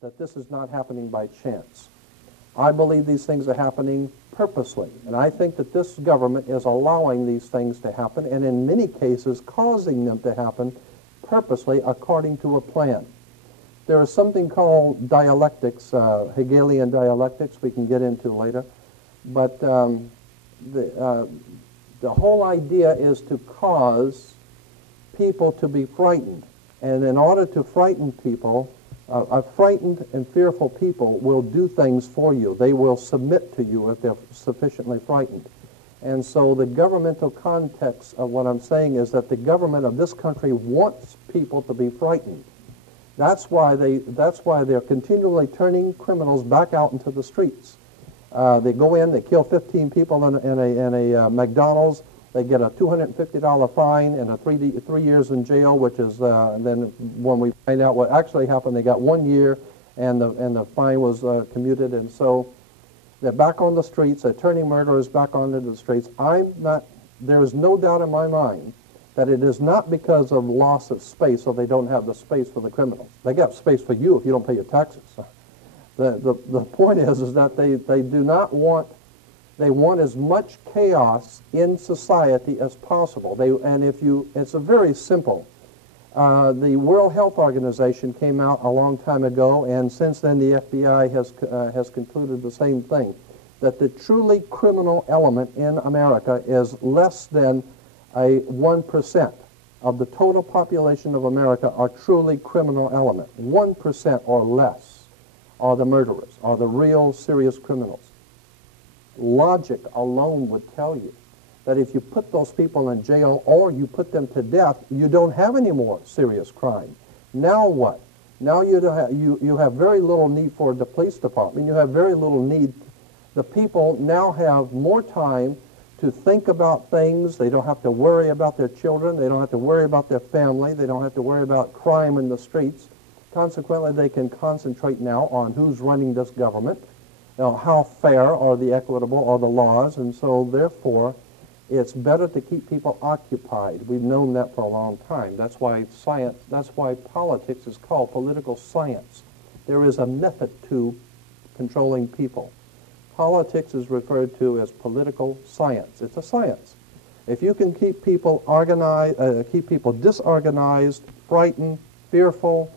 that this is not happening by chance. I believe these things are happening purposely, and I think that this government is allowing these things to happen, and in many cases causing them to happen purposely according to a plan. There is something called dialectics, Hegelian dialectics, we can get into later, but the whole idea is to cause people to be frightened, and in order to frighten people, a frightened and fearful people will do things for you. They will submit to you if they're sufficiently frightened. And so the governmental context of what I'm saying is that the government of this country wants people to be frightened. That's why they're continually turning criminals back out into the streets. They go in, they kill 15 people in a McDonald's. They get a $250 fine and a 3 years in jail, which is then when we find out what actually happened, they got 1 year, and the fine was commuted, and so they're back on the streets. They're turning murderers back onto the streets. There is no doubt in my mind that it is not because of loss of space, so they don't have the space for the criminals. They got space for you if you don't pay your taxes. The point is that they do not want. They want as much chaos in society as possible. It's a very simple. The World Health Organization came out a long time ago, and since then the FBI has concluded the same thing, that the truly criminal element in America is less than 1% of the total population of America are truly criminal element. 1% or less are the murderers, are the real serious criminals. Logic alone would tell you that if you put those people in jail or you put them to death, you don't have any more serious crime. Now what? Now you have very little need for the police department. You have very little need. The people now have more time to think about things. They don't have to worry about their children. They don't have to worry about their family. They don't have to worry about crime in the streets. Consequently, they can concentrate now on who's running this government. Now, how fair are the equitable or the laws, and so therefore it's better to keep people occupied. We've known that for a long time. That's why science, that's why politics is called political science. There is a method to controlling people. Politics is referred to as political science. It's a science. If you can keep people organized, keep people disorganized, frightened, fearful,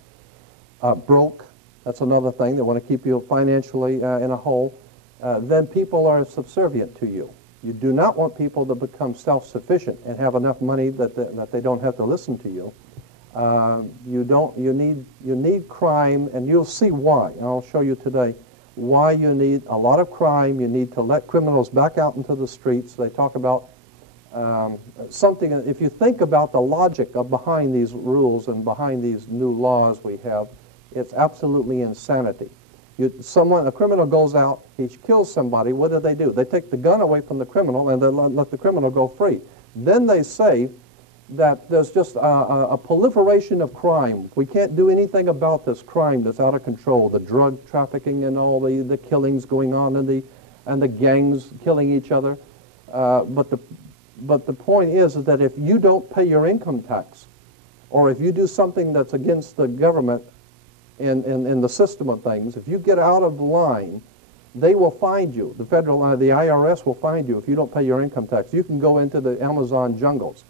broke, that's another thing. They want to keep you financially in a hole. Then people are subservient to you. You do not want people to become self-sufficient and have enough money that they don't have to listen to you. You need crime, and you'll see why. And I'll show you today why you need a lot of crime. You need to let criminals back out into the streets. They talk about something. If you think about the logic behind these rules and behind these new laws we have, it's absolutely insanity. A criminal goes out, he kills somebody, what do? They take the gun away from the criminal and they let the criminal go free. Then they say that there's just a proliferation of crime. We can't do anything about this crime that's out of control, the drug trafficking and all the killings going on and the gangs killing each other. But the point is that if you don't pay your income tax, or if you do something that's against the government, in the system of things, if you get out of line, they will find you. The IRS will find you if you don't pay your income tax. You can go into the Amazon jungles,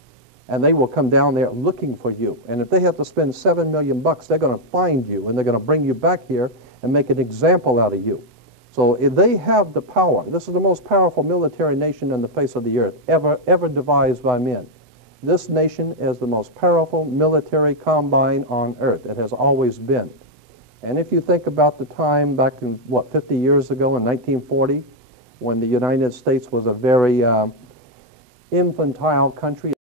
and they will come down there looking for you. And if they have to spend $7 million, they're going to find you, and they're going to bring you back here and make an example out of you. So if they have the power. This is the most powerful military nation on the face of the earth, ever devised by men. This nation is the most powerful military combine on earth. It has always been. And if you think about the time back in, 50 years ago in 1940, when the United States was a very infantile country,